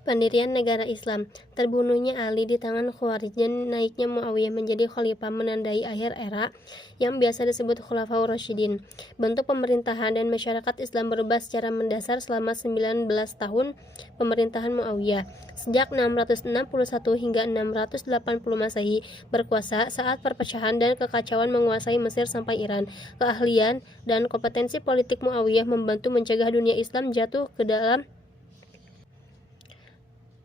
Pendirian negara Islam, terbunuhnya Ali di tangan Khawarij dan naiknya Muawiyah menjadi khalifah menandai akhir era yang biasa disebut Khulafaur Rasyidin. Bentuk pemerintahan dan masyarakat Islam berubah secara mendasar selama 19 tahun pemerintahan Muawiyah. Sejak 661 hingga 680 Masehi berkuasa saat perpecahan dan kekacauan menguasai Mesir sampai Iran. Keahlian dan kompetensi politik Muawiyah membantu mencegah dunia Islam jatuh ke dalam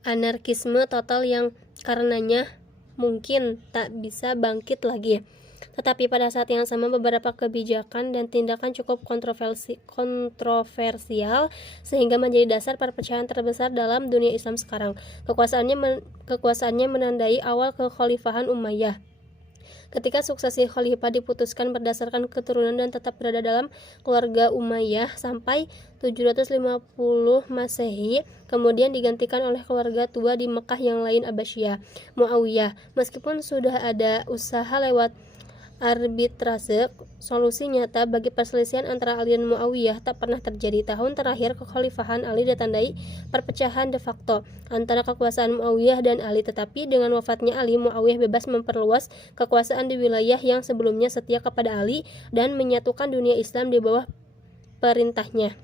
anarkisme total yang karenanya mungkin tak bisa bangkit lagi. Tetapi pada saat yang sama beberapa kebijakan dan tindakan cukup kontroversial sehingga menjadi dasar perpecahan terbesar dalam dunia Islam sekarang. Kekuasaannya menandai awal kekhalifahan Umayyah. Ketika suksesi khalifah diputuskan berdasarkan keturunan dan tetap berada dalam keluarga Umayyah sampai 750 Masehi, kemudian digantikan oleh keluarga tua di Mekah yang lain Abbasiyah, Muawiyah. Meskipun sudah ada usaha lewat arbitrase, solusi nyata bagi perselisihan antara Ali dan Muawiyah tak pernah terjadi. Tahun terakhir kekhalifahan Ali ditandai perpecahan de facto antara kekuasaan Muawiyah dan Ali, tetapi dengan wafatnya Ali, Muawiyah bebas memperluas kekuasaan di wilayah yang sebelumnya setia kepada Ali dan menyatukan dunia Islam di bawah perintahnya.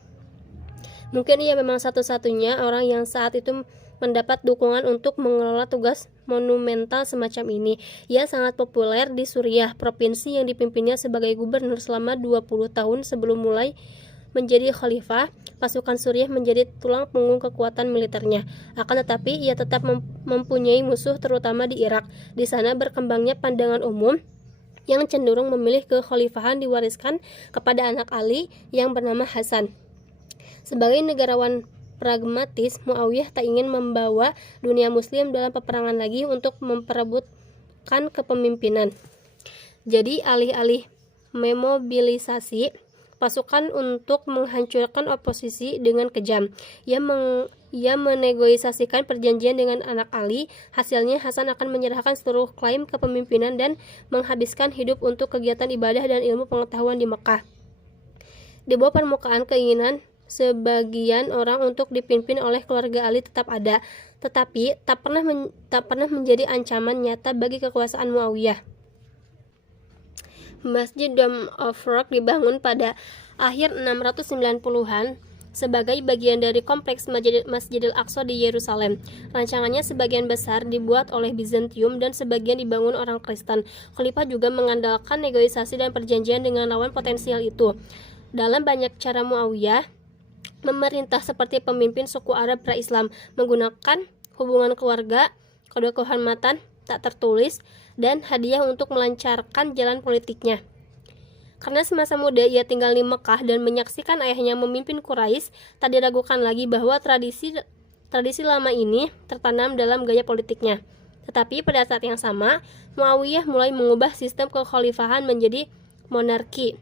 Mungkin ia memang satu-satunya orang yang saat itu mendapat dukungan untuk mengelola tugas monumental semacam ini. Ia sangat populer di Suriah, provinsi yang dipimpinnya sebagai gubernur selama 20 tahun sebelum mulai menjadi khalifah. Pasukan Suriah menjadi tulang punggung kekuatan militernya. Akan tetapi ia tetap mempunyai musuh terutama di Irak. Di sana berkembangnya pandangan umum yang cenderung memilih kekhalifahan diwariskan kepada anak Ali yang bernama Hasan. Sebagai negarawan pragmatis, Muawiyah tak ingin membawa dunia muslim dalam peperangan lagi untuk memperebutkan kepemimpinan. Jadi alih-alih memobilisasi pasukan untuk menghancurkan oposisi dengan kejam, ia menegosiasikan perjanjian dengan anak Ali. Hasilnya Hasan akan menyerahkan seluruh klaim kepemimpinan dan menghabiskan hidup untuk kegiatan ibadah dan ilmu pengetahuan di Mekah. Di bawah permukaan, keinginan sebagian orang untuk dipimpin oleh keluarga Ali tetap ada, tetapi tak pernah menjadi ancaman nyata bagi kekuasaan Muawiyah. Masjid Dome of Rock dibangun pada akhir 690-an sebagai bagian dari kompleks Masjidil Aqsa di Yerusalem. Rancangannya sebagian besar dibuat oleh Bizantium dan sebagian dibangun orang Kristen. Khalifah juga mengandalkan negosiasi dan perjanjian dengan lawan potensial itu. Dalam banyak cara, Muawiyah memerintah seperti pemimpin suku Arab pra-Islam, menggunakan hubungan keluarga, kode kehormatan tak tertulis, dan hadiah untuk melancarkan jalan politiknya. Karena semasa muda ia tinggal di Mekah dan menyaksikan ayahnya memimpin Quraisy, tak diragukan lagi bahwa tradisi lama ini tertanam dalam gaya politiknya. Tetapi pada saat yang sama, Muawiyah mulai mengubah sistem kekhalifahan menjadi monarki.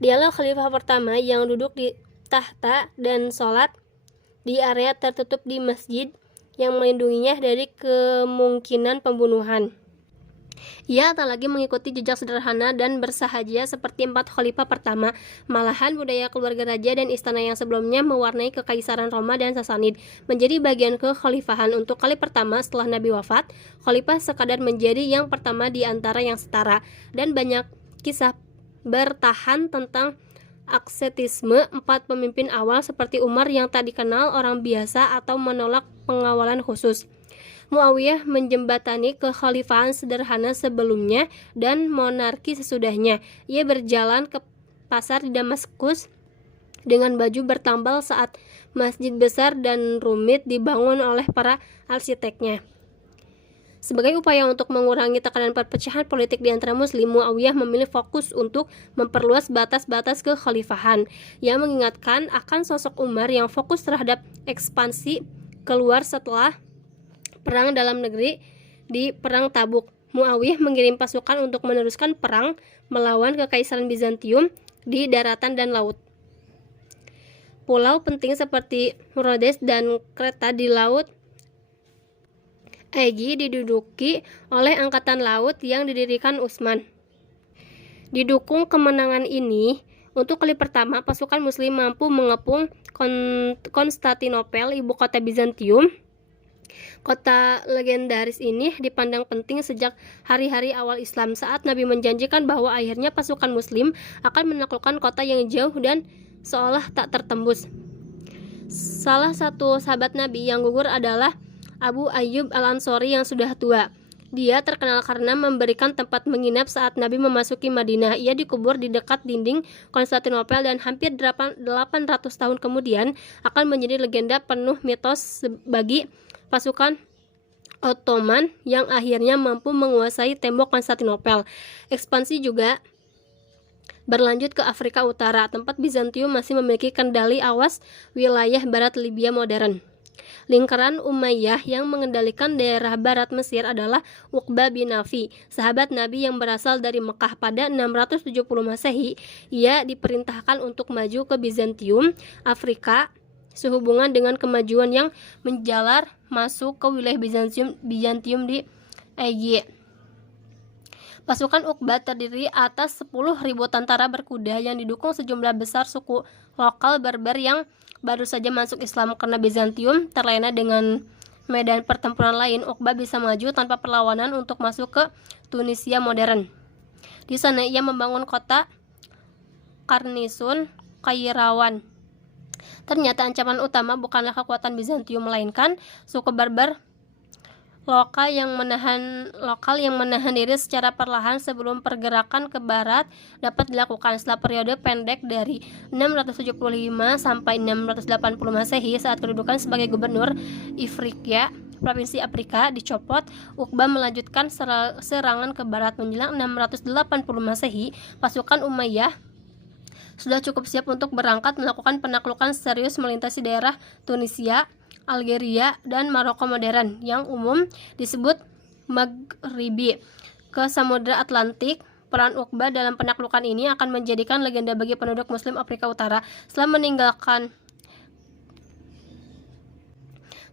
Dialah khalifah pertama yang duduk di tahta dan sholat di area tertutup di masjid yang melindunginya dari kemungkinan pembunuhan. Ia tak lagi mengikuti jejak sederhana dan bersahaja seperti 4 khalifah pertama. Malahan budaya keluarga raja dan istana yang sebelumnya mewarnai kekaisaran Roma dan Sasanid menjadi bagian kekhalifahan. Untuk kali pertama setelah Nabi wafat, khalifah sekadar menjadi yang pertama di antara yang setara, dan banyak kisah bertahan tentang aksetisme 4 pemimpin awal seperti Umar yang tak dikenal orang biasa atau menolak pengawalan khusus. Muawiyah menjembatani kekhalifahan sederhana sebelumnya dan monarki sesudahnya. Ia berjalan ke pasar di Damaskus dengan baju bertambal saat masjid besar dan rumit dibangun oleh para arsiteknya. Sebagai upaya untuk mengurangi tekanan perpecahan politik di antara muslim, Muawiyah memilih fokus untuk memperluas batas-batas kekhalifahan. Ia mengingatkan akan sosok Umar yang fokus terhadap ekspansi keluar setelah perang dalam negeri di Perang Tabuk. Muawiyah mengirim pasukan untuk meneruskan perang melawan Kekaisaran Bizantium di daratan dan laut. Pulau penting seperti Rhodes dan Kreta di laut Aegean diduduki oleh angkatan laut yang didirikan Utsman. Didukung kemenangan ini, untuk kali pertama pasukan muslim mampu mengepung Konstantinopel, ibu kota Bizantium. Kota legendaris ini dipandang penting sejak hari-hari awal Islam saat Nabi menjanjikan bahwa akhirnya pasukan Muslim akan menaklukkan kota yang jauh dan seolah tak tertembus. Salah satu sahabat Nabi yang gugur adalah Abu Ayyub Al-Ansori yang sudah tua. Dia terkenal karena memberikan tempat menginap saat Nabi memasuki Madinah. Ia dikubur di dekat dinding Konstantinopel dan hampir 800 tahun kemudian akan menjadi legenda penuh mitos bagi pasukan Ottoman yang akhirnya mampu menguasai tembok Konstantinopel. Ekspansi juga berlanjut ke Afrika Utara, tempat Bizantium masih memiliki kendali awas wilayah barat Libya modern. Lingkaran Umayyah yang mengendalikan daerah barat Mesir adalah Uqbah bin Nafi, sahabat Nabi yang berasal dari Mekah pada 670 Masehi. Ia diperintahkan untuk maju ke Bizantium, Afrika, sehubungan dengan kemajuan yang menjalar masuk ke wilayah Bizantium di Aegean. Pasukan Uqbah terdiri atas 10.000 tentara berkuda yang didukung sejumlah besar suku lokal Berber yang baru saja masuk Islam. Karena Bizantium terlena dengan medan pertempuran lain, Uqbah bisa maju tanpa perlawanan untuk masuk ke Tunisia modern. Di sana ia membangun kota Qarnisun Qairawan. Ternyata ancaman utama bukanlah kekuatan Bizantium, melainkan suku Berber lokal yang menahan diri secara perlahan sebelum pergerakan ke barat dapat dilakukan. Setelah periode pendek dari 675 sampai 680 Masehi saat kedudukan sebagai gubernur Ifriqiya, provinsi Afrika, dicopot, Uqbah melanjutkan serangan ke barat. Menjelang 680 Masehi, pasukan Umayyah sudah cukup siap untuk berangkat melakukan penaklukan serius melintasi daerah Tunisia, Algeria, dan Maroko modern yang umum disebut Maghribi ke Samudra Atlantik. Peran Uqbah dalam penaklukan ini akan menjadikan legenda bagi penduduk Muslim Afrika Utara. Setelah meninggalkan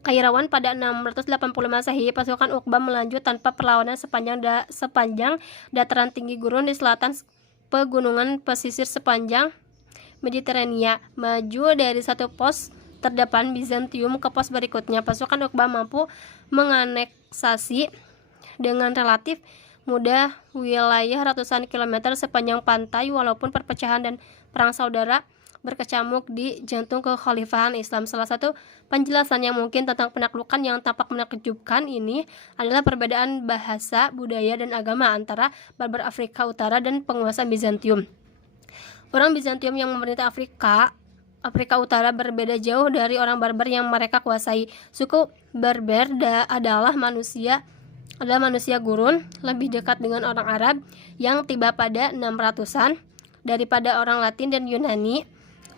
Qairawan pada 680 Masehi, pasukan Uqbah melanjut tanpa perlawanan sepanjang dataran tinggi gurun di selatan pegunungan pesisir sepanjang Mediterania. Maju dari satu pos terdepan Bizantium ke pos berikutnya, pasukan Uqbah mampu menganeksasi dengan relatif mudah wilayah ratusan kilometer sepanjang pantai, walaupun perpecahan dan perang saudara berkecamuk di jantung kekhalifahan Islam. Salah satu penjelasan yang mungkin tentang penaklukan yang tampak menakjubkan ini adalah perbedaan bahasa, budaya, dan agama antara Berber Afrika Utara dan penguasa Bizantium. Orang Bizantium yang memerintah Afrika Utara berbeda jauh dari orang Berber yang mereka kuasai. Suku Berber adalah manusia gurun, lebih dekat dengan orang Arab yang tiba pada 600-an daripada orang Latin dan Yunani,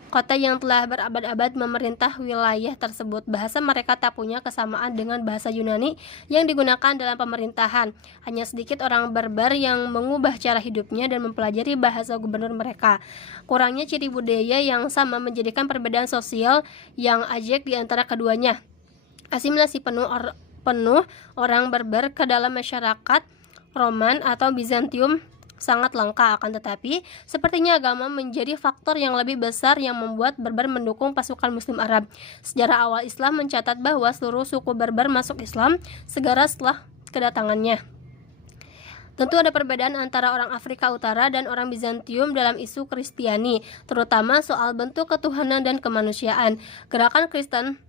kota yang telah berabad-abad memerintah wilayah tersebut. Bahasa mereka tak punya kesamaan dengan bahasa Yunani yang digunakan dalam pemerintahan. Hanya sedikit orang Berber yang mengubah cara hidupnya dan mempelajari bahasa gubernur mereka. Kurangnya ciri budaya yang sama menjadikan perbedaan sosial yang ajek di antara keduanya. Asimilasi penuh orang Berber ke dalam masyarakat Roman atau Bizantium sangat langka, akan tetapi sepertinya agama menjadi faktor yang lebih besar yang membuat Berber mendukung pasukan Muslim Arab. Sejarah awal Islam mencatat bahwa seluruh suku Berber masuk Islam segera setelah kedatangannya. Tentu ada perbedaan antara orang Afrika Utara dan orang Bizantium dalam isu Kristiani, terutama soal bentuk ketuhanan dan kemanusiaan. Gerakan Kristen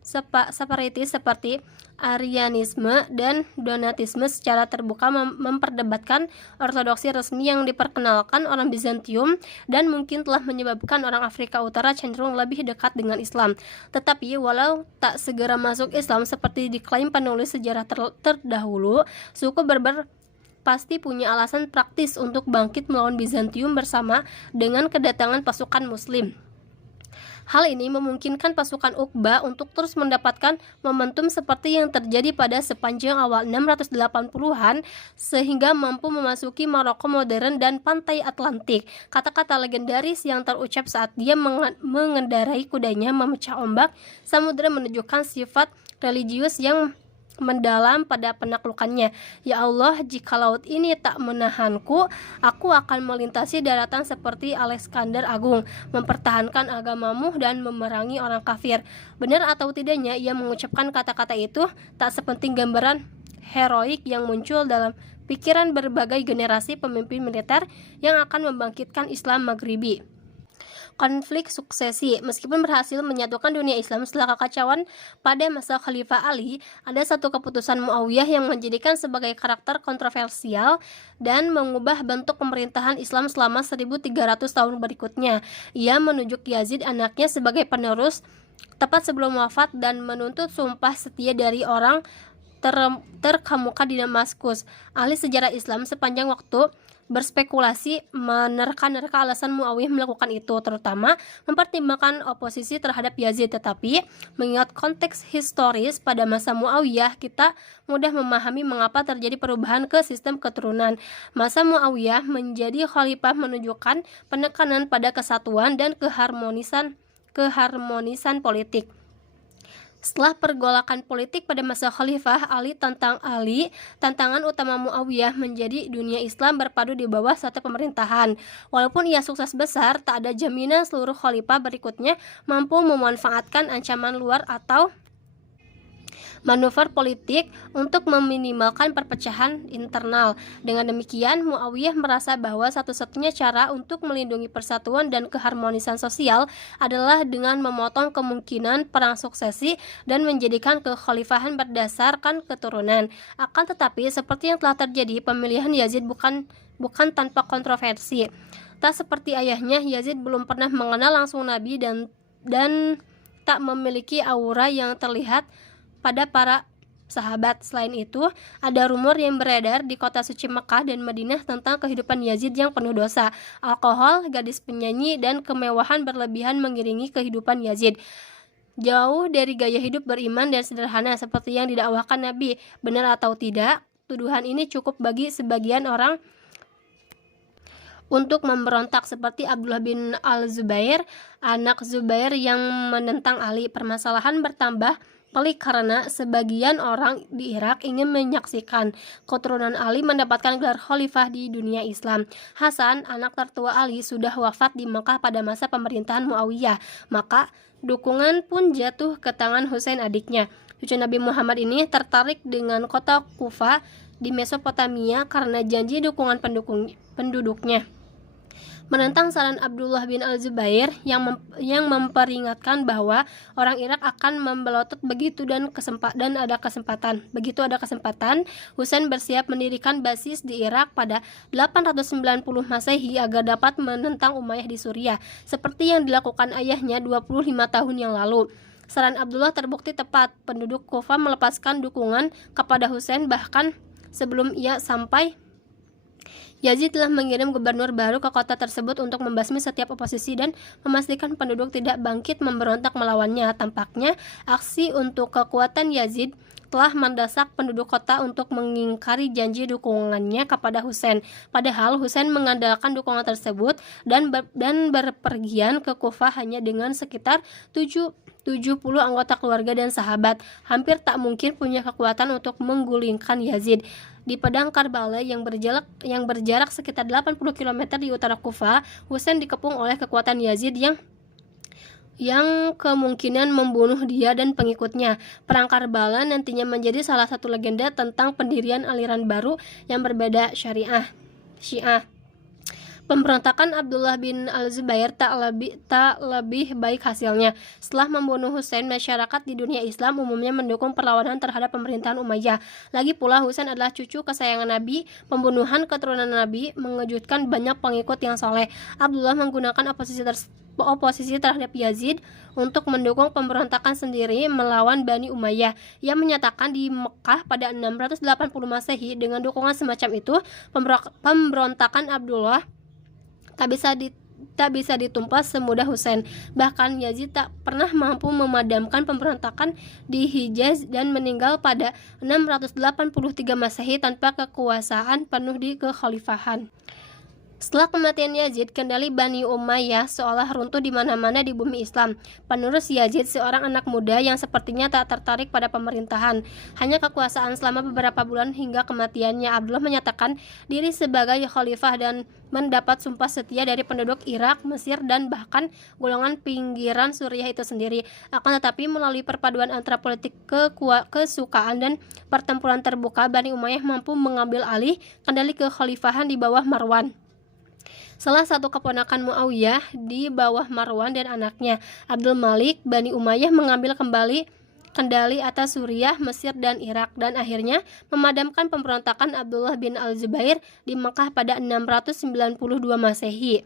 separatis seperti Arianisme dan Donatisme secara terbuka memperdebatkan ortodoksi resmi yang diperkenalkan orang Bizantium dan mungkin telah menyebabkan orang Afrika Utara cenderung lebih dekat dengan Islam. Tetapi walau tak segera masuk Islam seperti diklaim penulis sejarah terdahulu, suku Berber pasti punya alasan praktis untuk bangkit melawan Bizantium bersama dengan kedatangan pasukan Muslim. Hal ini memungkinkan pasukan Uqbah untuk terus mendapatkan momentum seperti yang terjadi pada sepanjang awal 680-an sehingga mampu memasuki Maroko modern dan pantai Atlantik. Kata-kata legendaris yang terucap saat dia mengendarai kudanya memecah ombak samudera menunjukkan sifat religius yang mendalam pada penaklukannya. Ya Allah, jika laut ini tak menahanku, aku akan melintasi daratan seperti Alexander Agung, mempertahankan agamamu dan memerangi orang kafir. Benar atau tidaknya ia mengucapkan kata-kata itu tak sepenting gambaran heroik yang muncul dalam pikiran berbagai generasi pemimpin militer yang akan membangkitkan Islam Maghribi. Konflik suksesi. Meskipun berhasil menyatukan dunia Islam setelah kekacauan pada masa Khalifah Ali, ada satu keputusan Muawiyah yang menjadikan sebagai karakter kontroversial dan mengubah bentuk pemerintahan Islam selama 1300 tahun berikutnya. Ia menunjuk Yazid anaknya sebagai penerus tepat sebelum wafat dan menuntut sumpah setia dari orang terkemuka di Damaskus. Ahli sejarah Islam sepanjang waktu berspekulasi menerka-nerka alasan Muawiyah melakukan itu, terutama mempertimbangkan oposisi terhadap Yazid. Tetapi mengingat konteks historis pada masa Muawiyah, kita mudah memahami mengapa terjadi perubahan ke sistem keturunan. Masa Muawiyah menjadi khalifah menunjukkan penekanan pada kesatuan dan keharmonisan politik. Setelah pergolakan politik pada masa Khalifah Ali, tantangan utama Muawiyah menjadi dunia Islam berpadu di bawah satu pemerintahan. Walaupun ia sukses besar, tak ada jaminan seluruh khalifah berikutnya mampu memanfaatkan ancaman luar atau manuver politik untuk meminimalkan perpecahan internal. Dengan demikian, Muawiyah merasa bahwa satu-satunya cara untuk melindungi persatuan dan keharmonisan sosial adalah dengan memotong kemungkinan perang suksesi dan menjadikan kekhalifahan berdasarkan keturunan. Akan tetapi, seperti yang telah terjadi, pemilihan Yazid bukan tanpa kontroversi. Tak seperti ayahnya, Yazid belum pernah mengenal langsung Nabi dan tak memiliki aura yang terlihat pada para sahabat. Selain itu, ada rumor yang beredar di kota suci Mekah dan Madinah tentang kehidupan Yazid yang penuh dosa. Alkohol, gadis penyanyi, dan kemewahan berlebihan mengiringi kehidupan Yazid. Jauh dari gaya hidup beriman dan sederhana seperti yang didakwahkan Nabi. Benar atau tidak, tuduhan ini cukup bagi sebagian orang untuk memberontak, seperti Abdullah bin Al-Zubair, anak Zubair yang menentang Ali. Permasalahan bertambah pelik karena sebagian orang di Irak ingin menyaksikan keturunan Ali mendapatkan gelar khalifah di dunia Islam. Hasan, anak tertua Ali, sudah wafat di Mekah pada masa pemerintahan Muawiyah, maka dukungan pun jatuh ke tangan Husain, adiknya. Cucu Nabi Muhammad ini tertarik dengan kota Kufa di Mesopotamia karena janji dukungan penduduknya. Menentang saran Abdullah bin Al-Zubair yang memperingatkan bahwa orang Irak akan membelotot begitu ada kesempatan, Husain bersiap mendirikan basis di Irak pada 890 Masehi agar dapat menentang Umayyah di Suriah, seperti yang dilakukan ayahnya 25 tahun yang lalu. Saran Abdullah terbukti tepat. Penduduk Kufa melepaskan dukungan kepada Husain bahkan sebelum ia sampai. Yazid telah mengirim gubernur baru ke kota tersebut untuk membasmi setiap oposisi dan memastikan penduduk tidak bangkit memberontak melawannya. Tampaknya aksi untuk kekuatan Yazid telah mendesak penduduk kota untuk mengingkari janji dukungannya kepada Husain. Padahal Husain mengandalkan dukungan tersebut dan berpergian ke Kufah hanya dengan sekitar 70 anggota keluarga dan sahabat. Hampir tak mungkin punya kekuatan untuk menggulingkan Yazid. Di Padang Karbala yang berjarak sekitar 80 km di utara Kufa, Husain dikepung oleh kekuatan Yazid yang kemungkinan membunuh dia dan pengikutnya. Perang Karbala nantinya menjadi salah satu legenda tentang pendirian aliran baru yang berbeda, Syiah. Pemberontakan Abdullah bin Al-Zubair tak lebih baik hasilnya. Setelah membunuh Husain, masyarakat di dunia Islam umumnya mendukung perlawanan terhadap pemerintahan Umayyah. Lagi pula Husain adalah cucu kesayangan Nabi. Pembunuhan keturunan Nabi mengejutkan banyak pengikut yang soleh. Abdullah menggunakan oposisi terhadap Yazid untuk mendukung pemberontakan sendiri melawan Bani Umayyah. Ia menyatakan di Mekah pada 680 Masehi, dengan dukungan semacam itu, pemberontakan Abdullah tak bisa ditumpas semudah Husain. Bahkan Yazid tak pernah mampu memadamkan pemberontakan di Hijaz dan meninggal pada 683 Masehi tanpa kekuasaan penuh di kekhalifahan. Setelah kematian Yazid, kendali Bani Umayyah seolah runtuh di mana-mana di bumi Islam. Penerus Yazid, seorang anak muda yang sepertinya tak tertarik pada pemerintahan, hanya kekuasaan selama beberapa bulan hingga kematiannya. Abdullah menyatakan diri sebagai khalifah dan mendapat sumpah setia dari penduduk Irak, Mesir, dan bahkan golongan pinggiran Suriah itu sendiri. Akan tetapi melalui perpaduan antara politik kesukaan dan pertempuran terbuka, Bani Umayyah mampu mengambil alih kendali kekhalifahan di bawah Marwan, salah satu keponakan Muawiyah di bawah Marwan, dan anaknya Abdul Malik. Bani Umayyah mengambil kembali kendali atas Suriah, Mesir, dan Irak, dan akhirnya memadamkan pemberontakan Abdullah bin Al-Zubair di Makkah pada 692 Masehi.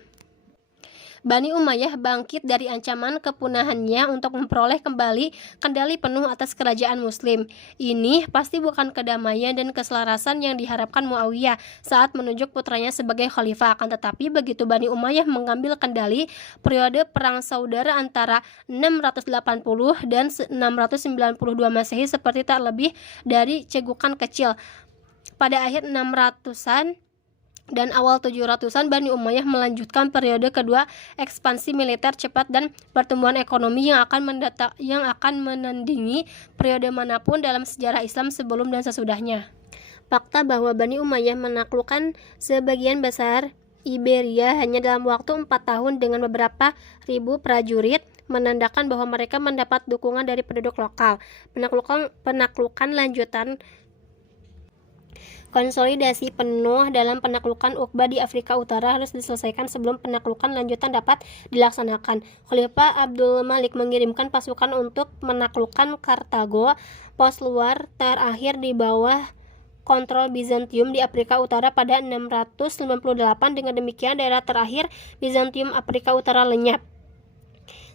Bani Umayyah bangkit dari ancaman kepunahannya untuk memperoleh kembali kendali penuh atas kerajaan Muslim. Ini pasti bukan kedamaian dan keselarasan yang diharapkan Muawiyah saat menunjuk putranya sebagai khalifah. Akan tetapi begitu Bani Umayyah mengambil kendali, periode perang saudara antara 680 dan 692 Masehi seperti tak lebih dari cegukan kecil. Pada akhir 600-an dan awal 700-an, Bani Umayyah melanjutkan periode kedua ekspansi militer cepat dan pertumbuhan ekonomi yang akan menandingi periode manapun dalam sejarah Islam sebelum dan sesudahnya. Fakta bahwa Bani Umayyah menaklukkan sebagian besar Iberia hanya dalam waktu 4 tahun dengan beberapa ribu prajurit menandakan bahwa mereka mendapat dukungan dari penduduk lokal. Penaklukan lanjutan konsolidasi penuh dalam penaklukan Uqbah di Afrika Utara harus diselesaikan sebelum penaklukan lanjutan dapat dilaksanakan. Khalifah Abdul Malik mengirimkan pasukan untuk menaklukkan Kartago, pos luar terakhir di bawah kontrol Bizantium di Afrika Utara pada 698. Dengan demikian, daerah terakhir Bizantium Afrika Utara lenyap.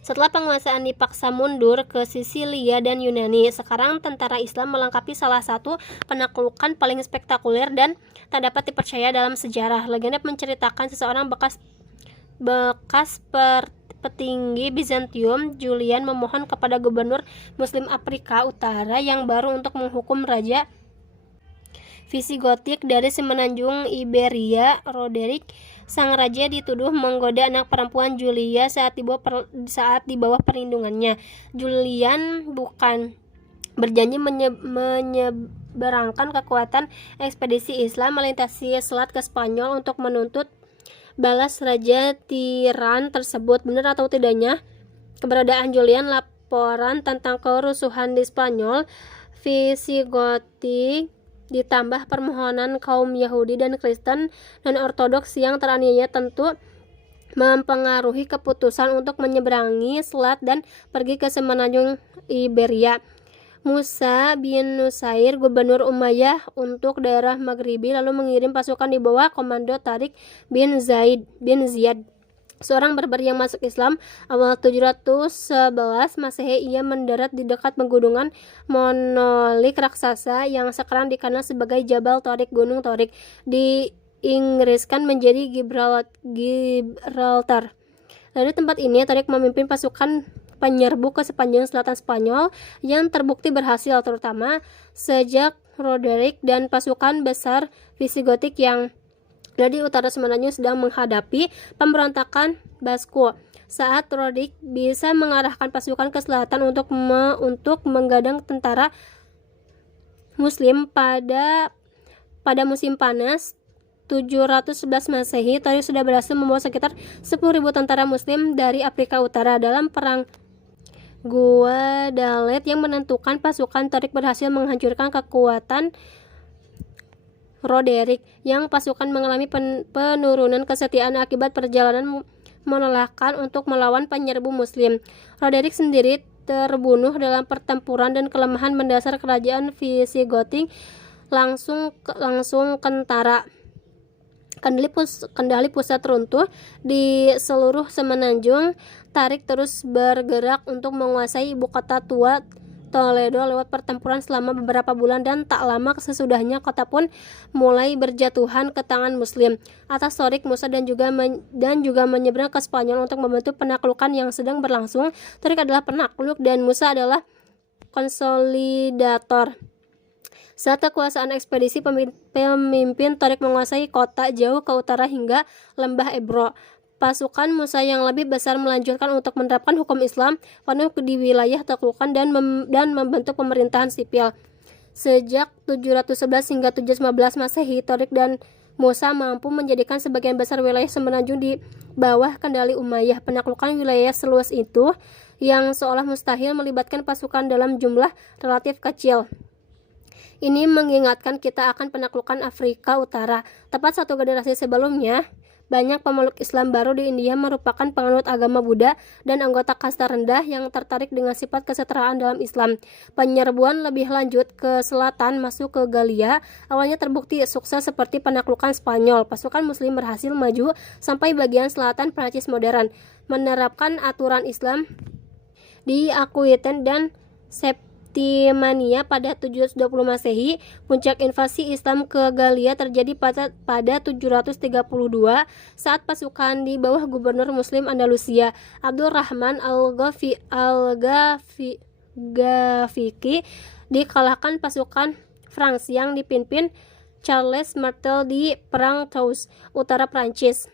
Setelah penguasaan dipaksa mundur ke Sisilia dan Yunani, sekarang tentara Islam melengkapi salah satu penaklukan paling spektakuler dan tak dapat dipercaya dalam sejarah. Legenda menceritakan seseorang bekas petinggi Bizantium, Julian, memohon kepada gubernur Muslim Afrika Utara yang baru untuk menghukum raja Visigotik dari semenanjung Iberia, Roderick. Sang raja dituduh menggoda anak perempuan Julia saat di bawah perlindungannya. Julian bukan berjanji menyeberangkan kekuatan ekspedisi Islam melintasi selat ke Spanyol untuk menuntut balas raja tiran tersebut. Benar atau tidaknya keberadaan Julian laporan tentang kerusuhan di Spanyol, Visigotik, ditambah permohonan kaum Yahudi dan Kristen dan Ortodoks yang teraniaya tentu mempengaruhi keputusan untuk menyeberangi selat dan pergi ke semenanjung Iberia. Musa bin Nusair, gubernur Umayyah untuk daerah Maghribi, lalu mengirim pasukan di bawah komando Tariq bin Ziyad, seorang Berber yang masuk Islam awal 711 Masehi. Ia mendarat di dekat pegunungan monolik raksasa yang sekarang dikenal sebagai Jabal Tariq, Gunung Tariq, diinggriskan menjadi Gibraltar. Dari tempat ini, Tariq memimpin pasukan penyerbu ke sepanjang selatan Spanyol yang terbukti berhasil, terutama sejak Roderick dan pasukan besar Visigotik yang dari utara semenanjung sedang menghadapi pemberontakan Basque. Saat Roderick bisa mengarahkan pasukan ke selatan untuk menggadang tentara Muslim pada musim panas 711 Masehi, Tariq sudah berhasil membawa sekitar 10.000 tentara Muslim dari Afrika Utara. Dalam perang Guadalete yang menentukan, pasukan Tariq berhasil menghancurkan kekuatan Roderick yang pasukan mengalami penurunan kesetiaan akibat perjalanan melelahkan untuk melawan penyerbu Muslim. Roderick sendiri terbunuh dalam pertempuran dan kelemahan mendasar kerajaan Visigotik langsung kentara. Kendali pusat runtuh di seluruh semenanjung. Tariq terus bergerak untuk menguasai ibu kota tua Toledo lewat pertempuran selama beberapa bulan, dan tak lama sesudahnya kota pun mulai berjatuhan ke tangan Muslim. Atas Tariq, Musa dan juga menyeberang ke Spanyol untuk membantu penaklukan yang sedang berlangsung. Tariq adalah penakluk dan Musa adalah konsolidator. Saat kekuasaan ekspedisi, pemimpin Torik menguasai kota jauh ke utara hingga lembah Ebro. Pasukan Musa yang lebih besar melanjutkan untuk menerapkan hukum Islam penuh di wilayah taklukan dan membentuk pemerintahan sipil. Sejak 711 hingga 715 Masehi, Torik dan Musa mampu menjadikan sebagian besar wilayah semenanjung di bawah kendali Umayyah. Penaklukan wilayah seluas itu yang seolah mustahil melibatkan pasukan dalam jumlah relatif kecil. Ini mengingatkan kita akan penaklukan Afrika Utara. Tepat satu generasi sebelumnya, banyak pemeluk Islam baru di India merupakan penganut agama Buddha dan anggota kasta rendah yang tertarik dengan sifat kesetaraan dalam Islam. Penyerbuan lebih lanjut ke selatan masuk ke Galia awalnya terbukti sukses seperti penaklukan Spanyol. Pasukan Muslim berhasil maju sampai bagian selatan Prancis modern, menerapkan aturan Islam di Aquitaine dan Septimania pada 720 Masehi. Puncak invasi Islam ke Galia terjadi pada 732 saat pasukan di bawah gubernur Muslim Andalusia Abdurrahman al-Ghafiqi dikalahkan pasukan Franks yang dipimpin Charles Martel di Perang Tours, utara Prancis.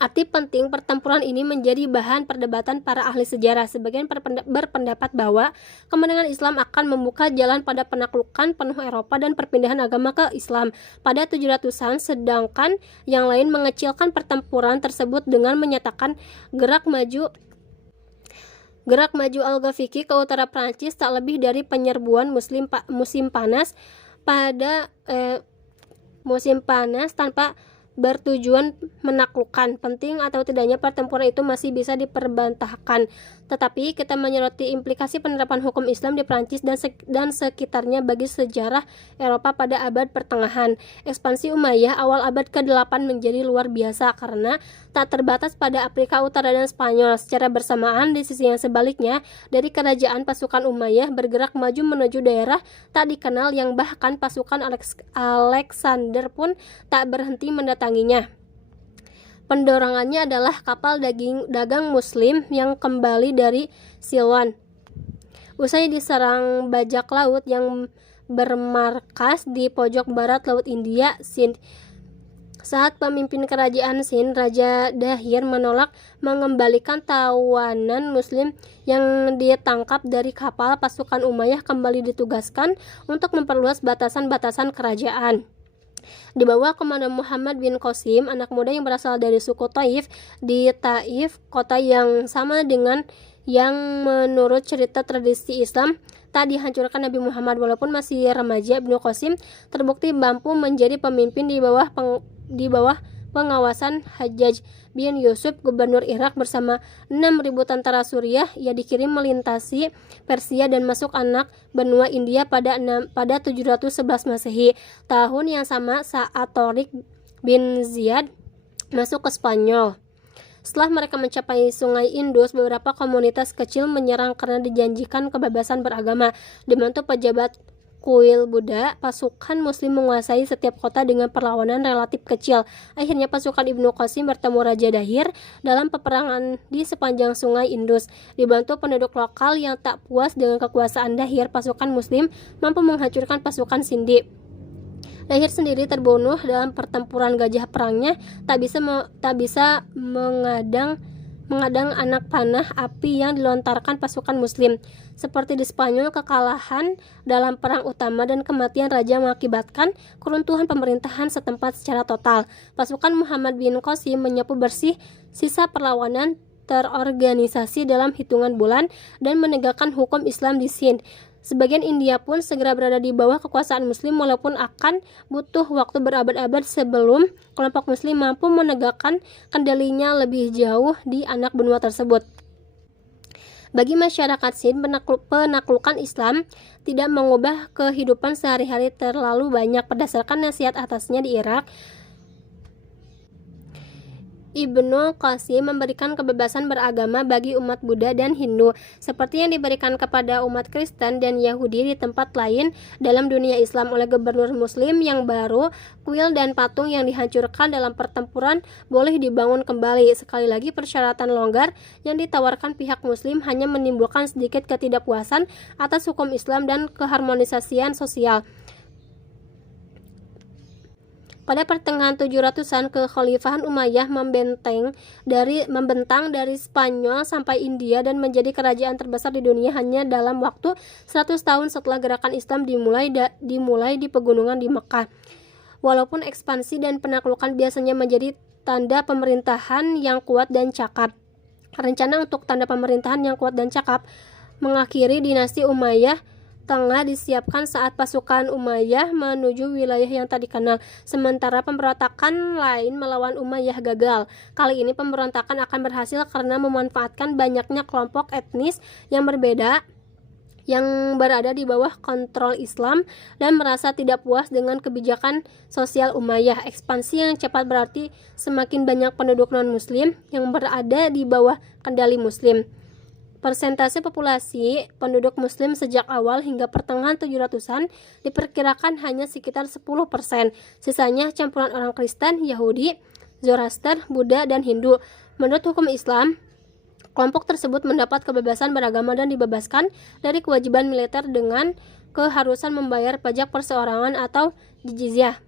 Arti penting pertempuran ini menjadi bahan perdebatan para ahli sejarah. Sebagian berpendapat bahwa kemenangan Islam akan membuka jalan pada penaklukan penuh Eropa dan perpindahan agama ke Islam pada 700-an, sedangkan yang lain mengecilkan pertempuran tersebut dengan menyatakan gerak maju Al-Ghafiqi ke utara Prancis tak lebih dari penyerbuan musim panas tanpa bertujuan menaklukkan. Penting atau tidaknya pertempuran itu masih bisa diperbantahkan, tetapi kita menyoroti implikasi penerapan hukum Islam di Prancis dan sekitarnya bagi sejarah Eropa pada abad pertengahan. Ekspansi Umayyah awal abad ke-8 menjadi luar biasa karena tak terbatas pada Afrika Utara dan Spanyol. Secara bersamaan, di sisi yang sebaliknya, dari kerajaan pasukan Umayyah bergerak maju menuju daerah tak dikenal yang bahkan pasukan Alexander pun tak berhenti mendatanginya. Pendorongannya adalah kapal dagang Muslim yang kembali dari Ceylon. Usai diserang bajak laut yang bermarkas di pojok barat Laut India, Sind. Saat pemimpin kerajaan Sind, Raja Dahir, menolak mengembalikan tawanan Muslim yang ditangkap dari kapal, pasukan Umayyah kembali ditugaskan untuk memperluas batasan-batasan kerajaan. Di bawah komandan Muhammad bin Qasim, anak muda yang berasal dari suku Taif, di Taif, kota yang sama dengan yang menurut cerita tradisi Islam tak dihancurkan Nabi Muhammad. Walaupun masih remaja, Ibnu Qasim terbukti mampu menjadi pemimpin di bawah pengawasan Hajjaj bin Yusuf, gubernur Irak. Bersama 6.000 tentara Suriah, ia dikirim melintasi Persia dan masuk anak benua India pada 711 Masehi. Tahun yang sama saat Torik bin Ziyad masuk ke Spanyol. Setelah mereka mencapai Sungai Indus, beberapa komunitas kecil menyerang karena dijanjikan kebebasan beragama. Dibantu pejabat kuil Buddha, pasukan Muslim menguasai setiap kota dengan perlawanan relatif kecil. Akhirnya pasukan Ibnu Qasim bertemu Raja Dahir dalam peperangan di sepanjang Sungai Indus. Dibantu penduduk lokal yang tak puas dengan kekuasaan Dahir, pasukan Muslim mampu menghancurkan pasukan Sindi. Dahir sendiri terbunuh dalam pertempuran gajah perangnya, tak bisa mengadang anak panah api yang dilontarkan pasukan Muslim. Seperti di Spanyol, kekalahan dalam perang utama dan kematian raja mengakibatkan keruntuhan pemerintahan setempat secara total. Pasukan Muhammad bin Qasim menyapu bersih sisa perlawanan, terorganisasi dalam hitungan bulan, dan menegakkan hukum Islam di Sind. Sebagian India pun segera berada di bawah kekuasaan Muslim, walaupun akan butuh waktu berabad-abad sebelum kelompok Muslim mampu menegakkan kendalinya lebih jauh di anak benua tersebut. Bagi masyarakat Sind, penaklukan Islam tidak mengubah kehidupan sehari-hari terlalu banyak. Berdasarkan nasihat atasnya di Irak, Ibnu Qasim memberikan kebebasan beragama bagi umat Buddha dan Hindu, seperti yang diberikan kepada umat Kristen dan Yahudi di tempat lain dalam dunia Islam oleh gubernur Muslim yang baru. Kuil dan patung yang dihancurkan dalam pertempuran boleh dibangun kembali. Sekali lagi, persyaratan longgar yang ditawarkan pihak Muslim hanya menimbulkan sedikit ketidakpuasan atas hukum Islam dan keharmonisasian sosial. Pada pertengahan 700-an, kekhalifahan Umayyah membentang dari Spanyol sampai India dan menjadi kerajaan terbesar di dunia hanya dalam waktu 100 tahun setelah gerakan Islam dimulai di pegunungan di Mekah. Walaupun ekspansi dan penaklukan biasanya menjadi tanda pemerintahan yang kuat dan cakap, rencana untuk tanda pemerintahan yang kuat dan cakap mengakhiri dinasti Umayyah tengah disiapkan saat pasukan Umayyah menuju wilayah yang tak dikenal. Sementara pemberontakan lain melawan Umayyah gagal. Kali ini pemberontakan akan berhasil karena memanfaatkan banyaknya kelompok etnis yang berbeda yang berada di bawah kontrol Islam dan merasa tidak puas dengan kebijakan sosial Umayyah. Ekspansi yang cepat berarti semakin banyak penduduk non-Muslim yang berada di bawah kendali Muslim. Persentase populasi penduduk Muslim sejak awal hingga pertengahan 700-an diperkirakan hanya sekitar 10%. Sisanya campuran orang Kristen, Yahudi, Zoroaster, Buddha, dan Hindu. Menurut hukum Islam, kelompok tersebut mendapat kebebasan beragama dan dibebaskan dari kewajiban militer dengan keharusan membayar pajak perseorangan atau jizyah.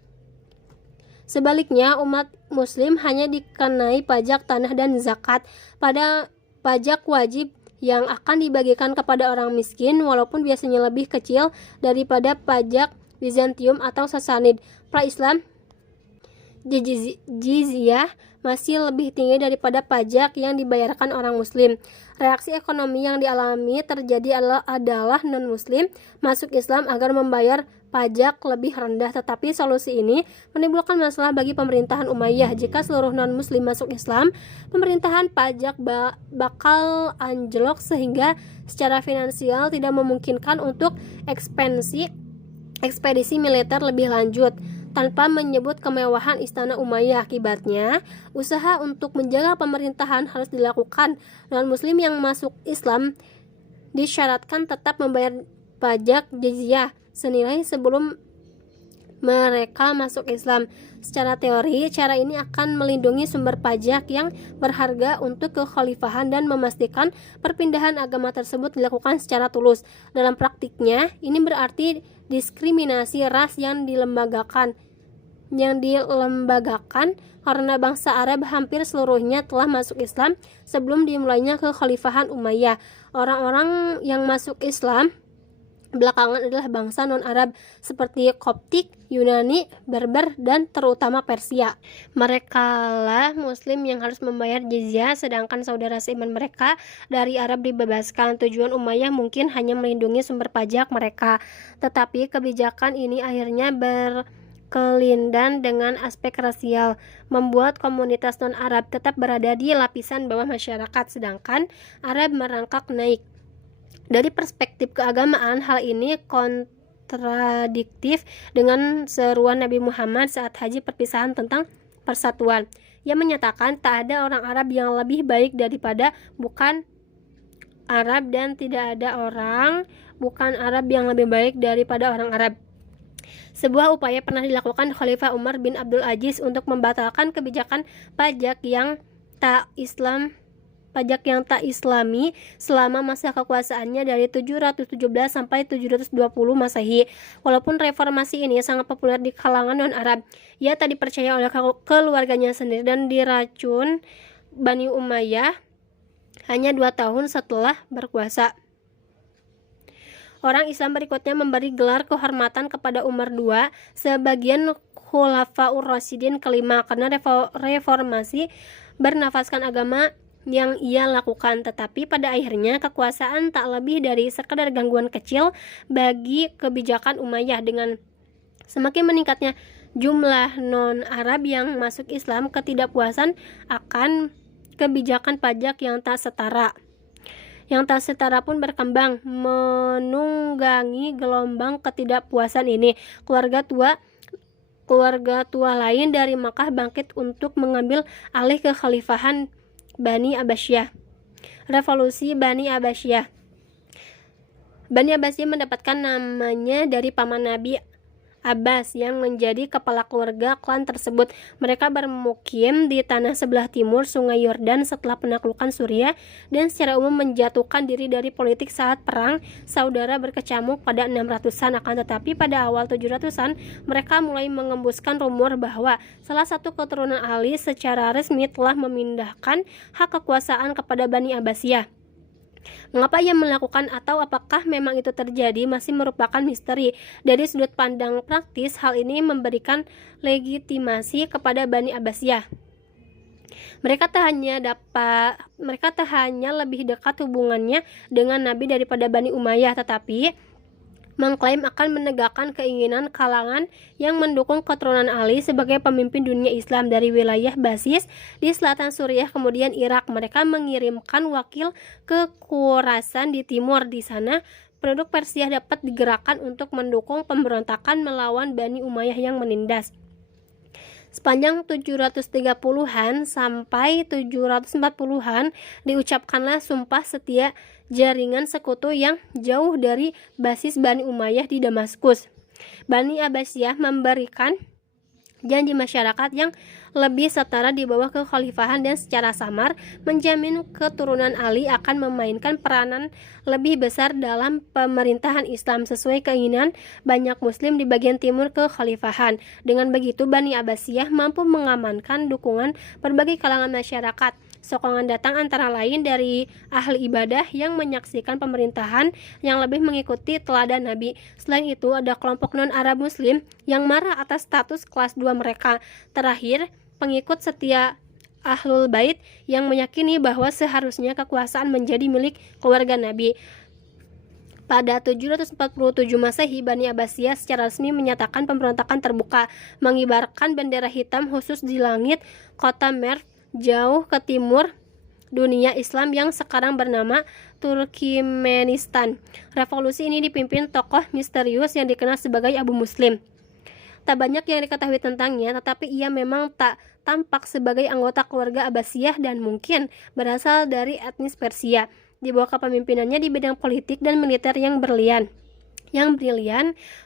Sebaliknya, umat Muslim hanya dikenai pajak tanah dan zakat. Pada pajak wajib yang akan dibagikan kepada orang miskin, walaupun biasanya lebih kecil daripada pajak Bizantium atau Sasanid. Pra-Islam, jizyah masih lebih tinggi daripada pajak yang dibayarkan orang Muslim. Reaksi ekonomi yang dialami terjadi adalah non-Muslim masuk Islam agar membayar pajak lebih rendah, tetapi solusi ini menimbulkan masalah bagi pemerintahan Umayyah. Jika seluruh non-Muslim masuk Islam, pemerintahan pajak bakal anjlok sehingga secara finansial tidak memungkinkan untuk ekspedisi militer lebih lanjut. Tanpa menyebut kemewahan istana Umayyah, akibatnya usaha untuk menjaga pemerintahan harus dilakukan. Non-Muslim yang masuk Islam disyaratkan tetap membayar pajak jizyah senilai sebelum mereka masuk Islam. Secara teori, cara ini akan melindungi sumber pajak yang berharga untuk kekhalifahan dan memastikan perpindahan agama tersebut dilakukan secara tulus. Dalam praktiknya, ini berarti diskriminasi ras yang dilembagakan karena bangsa Arab hampir seluruhnya telah masuk Islam sebelum dimulainya kekhalifahan Umayyah. Orang-orang yang masuk Islam belakangan adalah bangsa non-Arab seperti Koptik, Yunani, Berber, dan terutama Persia. Merekalah Muslim yang harus membayar jizyah, sedangkan saudara seiman mereka dari Arab dibebaskan. Tujuan Umayyah mungkin hanya melindungi sumber pajak mereka, tetapi kebijakan ini akhirnya berkelindan dengan aspek rasial, membuat komunitas non-Arab tetap berada di lapisan bawah masyarakat, sedangkan Arab merangkak naik. Dari perspektif keagamaan, hal ini kontradiktif dengan seruan Nabi Muhammad saat haji perpisahan tentang persatuan. Ia menyatakan tak ada orang Arab yang lebih baik daripada bukan Arab dan tidak ada orang bukan Arab yang lebih baik daripada orang Arab. Sebuah upaya pernah dilakukan Khalifah Umar bin Abdul Aziz untuk membatalkan kebijakan pajak yang tak Islami selama masa kekuasaannya dari 717 sampai 720 Masehi. Walaupun reformasi ini sangat populer di kalangan non-Arab, ia tak dipercaya oleh keluarganya sendiri dan diracun Bani Umayyah hanya 2 tahun setelah berkuasa. Orang Islam berikutnya memberi gelar kehormatan kepada Umar II, sebagian Khulafaur Rasyidin kelima, karena reformasi bernafaskan agama yang ia lakukan. Tetapi pada akhirnya kekuasaan tak lebih dari sekedar gangguan kecil bagi kebijakan Umayyah. Dengan semakin meningkatnya jumlah non-Arab yang masuk Islam, ketidakpuasan akan kebijakan pajak yang tak setara pun berkembang. Menunggangi gelombang ketidakpuasan ini, keluarga keluarga tua lain dari Makkah bangkit untuk mengambil alih kekhalifahan Bani Abbasiyah. Revolusi Bani Abbasiyah. Bani Abbasiyah mendapatkan namanya dari paman Nabi Abbas yang menjadi kepala keluarga klan tersebut. Mereka bermukim di tanah sebelah timur Sungai Yordan setelah penaklukan Suriah dan secara umum menjatuhkan diri dari politik saat perang saudara berkecamuk pada 600-an. Akan tetapi pada awal 700-an mereka mulai mengembuskan rumor bahwa salah satu keturunan Ali secara resmi telah memindahkan hak kekuasaan kepada Bani Abbasiyah. Mengapa ia melakukan atau apakah memang itu terjadi masih merupakan misteri. Dari sudut pandang praktis, hal ini memberikan legitimasi kepada Bani Abbasiyah. Mereka tak hanya lebih dekat hubungannya dengan Nabi daripada Bani Umayyah, tetapi mengklaim akan menegakkan keinginan kalangan yang mendukung keturunan Ali sebagai pemimpin dunia Islam dari wilayah basis di selatan Suriah kemudian Irak. Mereka mengirimkan wakil ke Khurasan di timur. Di sana penduduk Persia dapat digerakkan untuk mendukung pemberontakan melawan Bani Umayyah yang menindas. Sepanjang 730-an sampai 740-an diucapkanlah sumpah setia jaringan sekutu yang jauh dari basis Bani Umayyah di Damaskus. Bani Abbasiyah memberikan janji masyarakat yang lebih setara di bawah kekhalifahan dan secara samar menjamin keturunan Ali akan memainkan peranan lebih besar dalam pemerintahan Islam sesuai keinginan banyak muslim di bagian timur kekhalifahan. Dengan begitu Bani Abbasiyah mampu mengamankan dukungan berbagai kalangan masyarakat. Sokongan datang antara lain dari ahli ibadah yang menyaksikan pemerintahan yang lebih mengikuti teladan Nabi. Selain itu, ada kelompok non-Arab Muslim yang marah atas status kelas 2 mereka. Terakhir, pengikut setia Ahlul Bait yang meyakini bahwa seharusnya kekuasaan menjadi milik keluarga Nabi. Pada 747 Masehi, Bani Abbasiyah secara resmi menyatakan pemberontakan terbuka, mengibarkan bendera hitam khusus di langit kota Merv jauh ke timur dunia Islam yang sekarang bernama Turkmenistan. Revolusi ini dipimpin tokoh misterius yang dikenal sebagai Abu Muslim. Tak banyak yang diketahui tentangnya, tetapi ia memang tak tampak sebagai anggota keluarga Abbasiyah dan mungkin berasal dari etnis Persia. Di bawah kepemimpinannya di bidang politik dan militer yang brilian,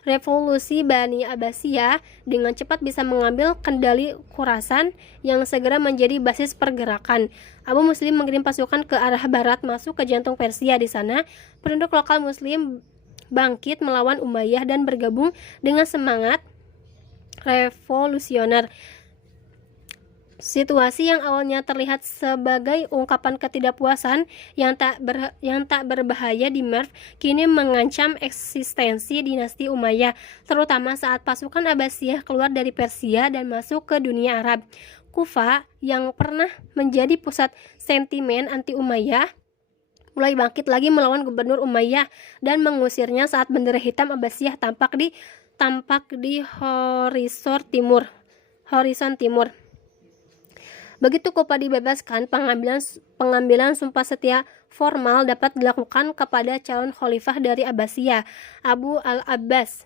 revolusi Bani Abbasiyah dengan cepat bisa mengambil kendali Khurasan yang segera menjadi basis pergerakan. Abu Muslim mengirim pasukan ke arah barat masuk ke jantung Persia. Di sana, penduduk lokal Muslim bangkit melawan Umayyah dan bergabung dengan semangat revolusioner. Situasi yang awalnya terlihat sebagai ungkapan ketidakpuasan yang tak berbahaya di Merv kini mengancam eksistensi dinasti Umayyah, terutama saat pasukan Abbasiyah keluar dari Persia dan masuk ke dunia Arab. Kufa yang pernah menjadi pusat sentimen anti Umayyah mulai bangkit lagi melawan gubernur Umayyah dan mengusirnya saat bendera hitam Abbasiyah tampak di horizon timur. Begitu Kufa dibebaskan, pengambilan sumpah setia formal dapat dilakukan kepada calon khalifah dari Abbasiyah, Abu al-Abbas.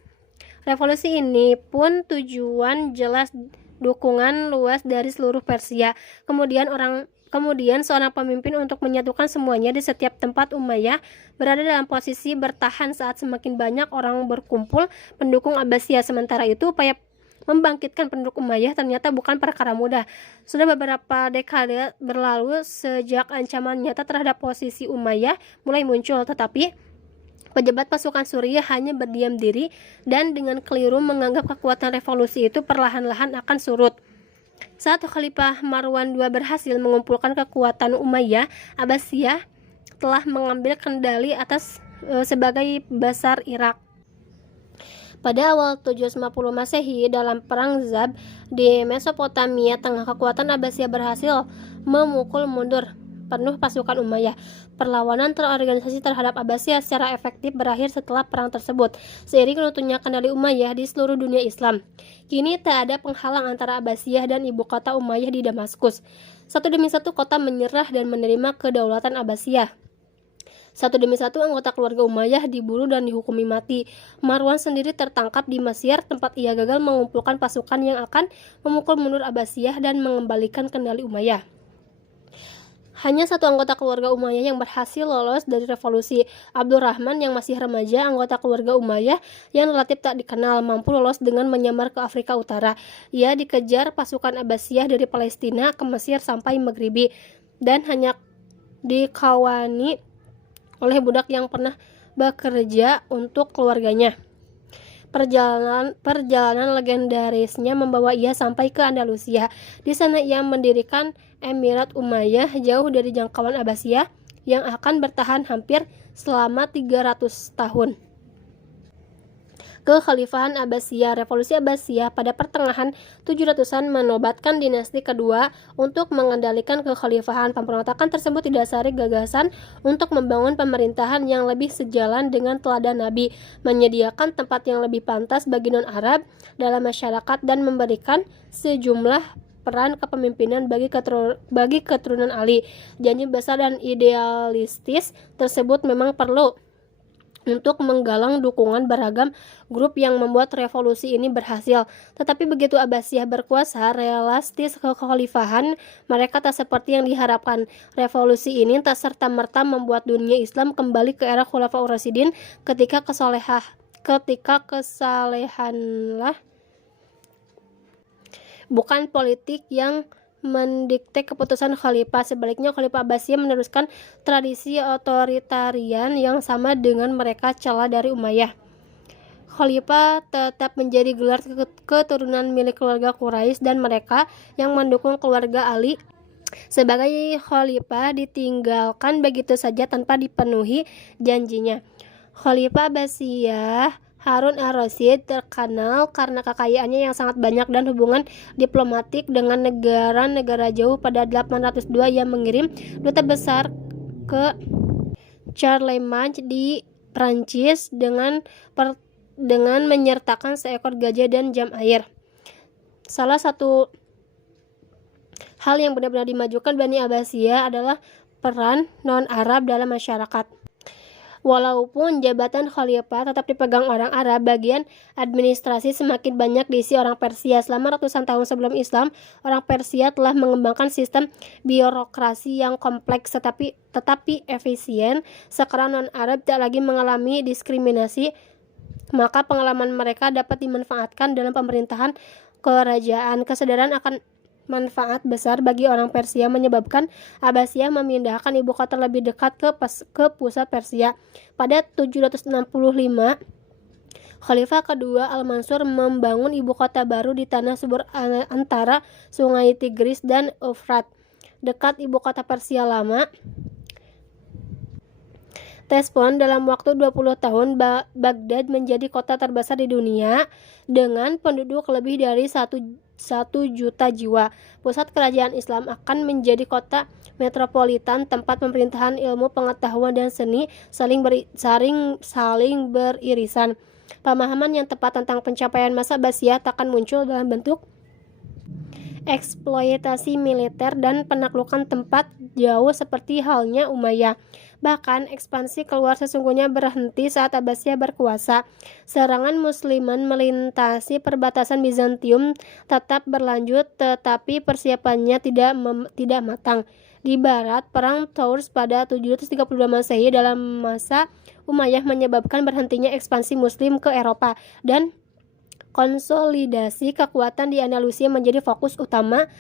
Revolusi ini pun tujuan jelas dukungan luas dari seluruh Persia. Kemudian seorang pemimpin untuk menyatukan semuanya di setiap tempat Umayyah berada dalam posisi bertahan saat semakin banyak orang berkumpul pendukung Abbasiyah. Sementara itu, upaya membangkitkan penduduk Umayyah ternyata bukan perkara mudah. Sudah beberapa dekade berlalu sejak ancaman nyata terhadap posisi Umayyah mulai muncul, tetapi pejabat pasukan Suriah hanya berdiam diri dan dengan keliru menganggap kekuatan revolusi itu perlahan-lahan akan surut. Saat Khalifah Marwan II berhasil mengumpulkan kekuatan Umayyah, Abbasiyah telah mengambil kendali atas sebagai Basar Irak. Pada awal 750 Masehi, dalam Perang Zab di Mesopotamia Tengah, kekuatan Abbasiyah berhasil memukul mundur penuh pasukan Umayyah. Perlawanan terorganisasi terhadap Abbasiyah secara efektif berakhir setelah perang tersebut. Seiring runtuhnya kendali Umayyah di seluruh dunia Islam, kini tak ada penghalang antara Abbasiyah dan ibu kota Umayyah di Damaskus. Satu demi satu kota menyerah dan menerima kedaulatan Abbasiyah. Satu demi satu anggota keluarga Umayyah dibunuh dan dihukumi mati. Marwan sendiri tertangkap di Mesir, tempat ia gagal mengumpulkan pasukan yang akan memukul mundur Abbasiyah dan mengembalikan kendali Umayyah. Hanya satu anggota keluarga Umayyah yang berhasil lolos dari revolusi. Abdurrahman yang masih remaja, anggota keluarga Umayyah yang relatif tak dikenal, mampu lolos dengan menyamar ke Afrika Utara. Ia dikejar pasukan Abbasiyah dari Palestina ke Mesir sampai Maghribi dan hanya dikawani oleh budak yang pernah bekerja untuk keluarganya. Perjalanan legendarisnya membawa ia sampai ke Andalusia. Di sana ia mendirikan Emirat Umayyah jauh dari jangkauan Abbasiyah yang akan bertahan hampir selama 300 tahun. Kekhalifahan Abbasiyah. Revolusi Abbasiyah pada pertengahan 700-an menobatkan dinasti kedua untuk mengendalikan kekhalifahan. Pemberontakan tersebut didasari gagasan untuk membangun pemerintahan yang lebih sejalan dengan teladan Nabi, menyediakan tempat yang lebih pantas bagi non-Arab dalam masyarakat, dan memberikan sejumlah peran kepemimpinan bagi keturunan Ali. Janji besar dan idealistis tersebut memang perlu untuk menggalang dukungan beragam grup yang membuat revolusi ini berhasil. Tetapi begitu Abbasiyah berkuasa, realistis kekhalifahan mereka tak seperti yang diharapkan. Revolusi ini tak serta-merta membuat dunia Islam kembali ke era Khulafaur Rasyidin ketika kesalehanlah bukan politik yang mendikte keputusan khalifah. Sebaliknya, Khalifah Abbasiyah meneruskan tradisi otoritarian yang sama dengan mereka celah dari Umayyah. Khalifah tetap menjadi gelar keturunan milik keluarga Quraisy, dan mereka yang mendukung keluarga Ali sebagai khalifah ditinggalkan begitu saja tanpa dipenuhi janjinya. Khalifah Abbasiyah Harun ar-Rasyid terkenal karena kekayaannya yang sangat banyak dan hubungan diplomatik dengan negara-negara jauh. Pada 802 ia mengirim duta besar ke Charlemagne di Prancis dengan menyertakan seekor gajah dan jam air. Salah satu hal yang benar-benar dimajukan Bani Abbasiyah adalah peran non-Arab dalam masyarakat. Walaupun jabatan khalifah tetap dipegang orang Arab, bagian administrasi semakin banyak diisi orang Persia. Selama ratusan tahun sebelum Islam, orang Persia telah mengembangkan sistem birokrasi yang kompleks tetapi efisien. Sekarang non-Arab tak lagi mengalami diskriminasi, maka pengalaman mereka dapat dimanfaatkan dalam pemerintahan kerajaan. Kesadaran akan manfaat besar bagi orang Persia menyebabkan Abbasiyah memindahkan ibu kota lebih dekat ke pusat Persia. Pada 765, Khalifah kedua Al-Mansur membangun ibu kota baru di tanah subur antara sungai Tigris dan Eufrat, dekat ibu kota Persia lama. Tespon dalam waktu 20 tahun, Baghdad menjadi kota terbesar di dunia dengan penduduk lebih dari 1 juta jiwa. Pusat kerajaan Islam akan menjadi kota metropolitan, tempat pemerintahan, ilmu, pengetahuan, dan seni saling beririsan. Pemahaman yang tepat tentang pencapaian masa Abbasiyah takkan muncul dalam bentuk eksploitasi militer dan penaklukan tempat jauh seperti halnya Umayyah. Bahkan ekspansi keluar sesungguhnya berhenti saat Abbasiyah berkuasa. Serangan Musliman melintasi perbatasan Bizantium tetap berlanjut, tetapi persiapannya tidak matang. Di barat, perang Tours pada 732 Masehi dalam masa Umayyah menyebabkan berhentinya ekspansi Muslim ke Eropa, dan konsolidasi kekuatan di Andalusia menjadi fokus utama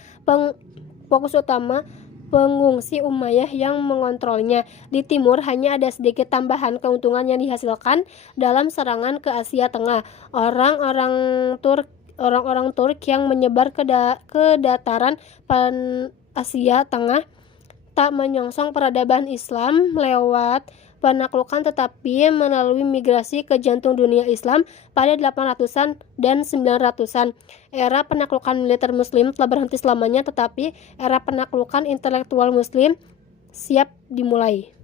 pengungsi Umayyah yang mengontrolnya. Di timur hanya ada sedikit tambahan keuntungan yang dihasilkan dalam serangan ke Asia Tengah. Orang-orang Turk yang menyebar ke dataran Asia Tengah tak menyongsong peradaban Islam lewat penaklukan, tetapi melalui migrasi ke jantung dunia Islam pada 800-an dan 900-an. Era penaklukan militer Muslim telah berhenti selamanya, tetapi era penaklukan intelektual Muslim siap dimulai.